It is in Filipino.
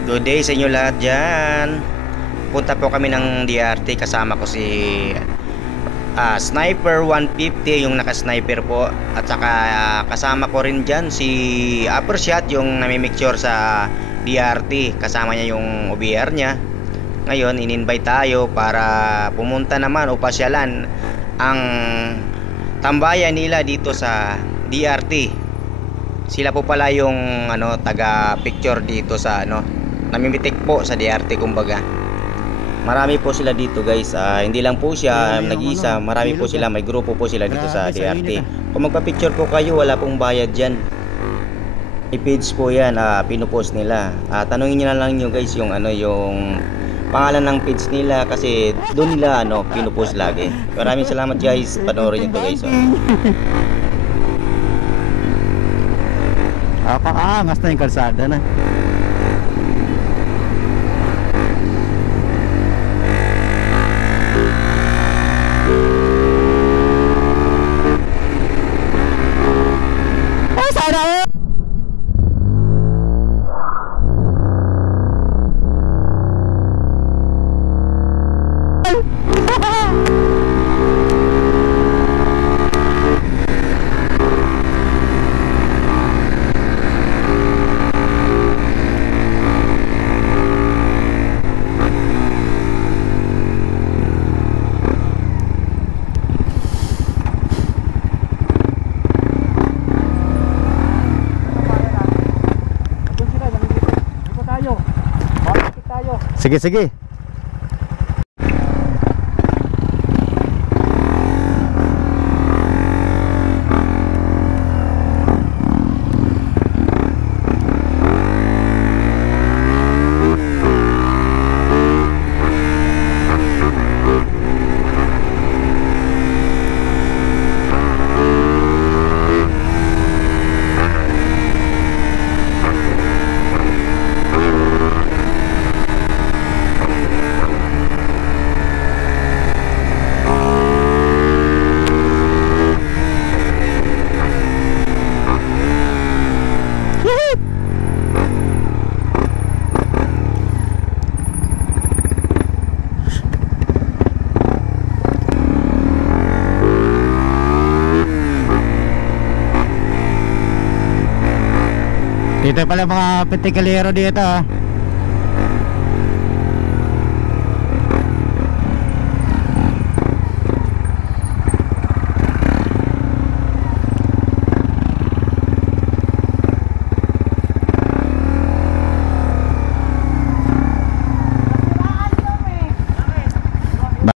Good day sa inyo lahat dyan. Punta po kami ng DRT. Kasama ko si Sniper 150, yung naka-sniper po. At saka kasama ko rin dyan si Upper Shot, yung namimicture sa DRT. Kasama niya yung OBR niya. Ngayon, in-invite tayo para pumunta naman o pasyalan ang tambayan nila dito sa DRT. Sila po pala yung taga-picture dito sa namimitik po sa DRT kumbaga. Marami po sila dito guys, hindi lang po siya nag-iisa, marami po sila, may grupo po sila dito sa DRT. Kung magpa-picture po kayo, wala pong bayad dyan. I-page po yan, pinupost nila. Tanungin nyo na lang nyo guys yung yung pangalan ng page nila kasi doon nila pinupost lagi. Maraming salamat guys, panoorin nyo to guys. Pakaangas na yung kalsada na. Sige, sige. Dito pala mga petikalero dito.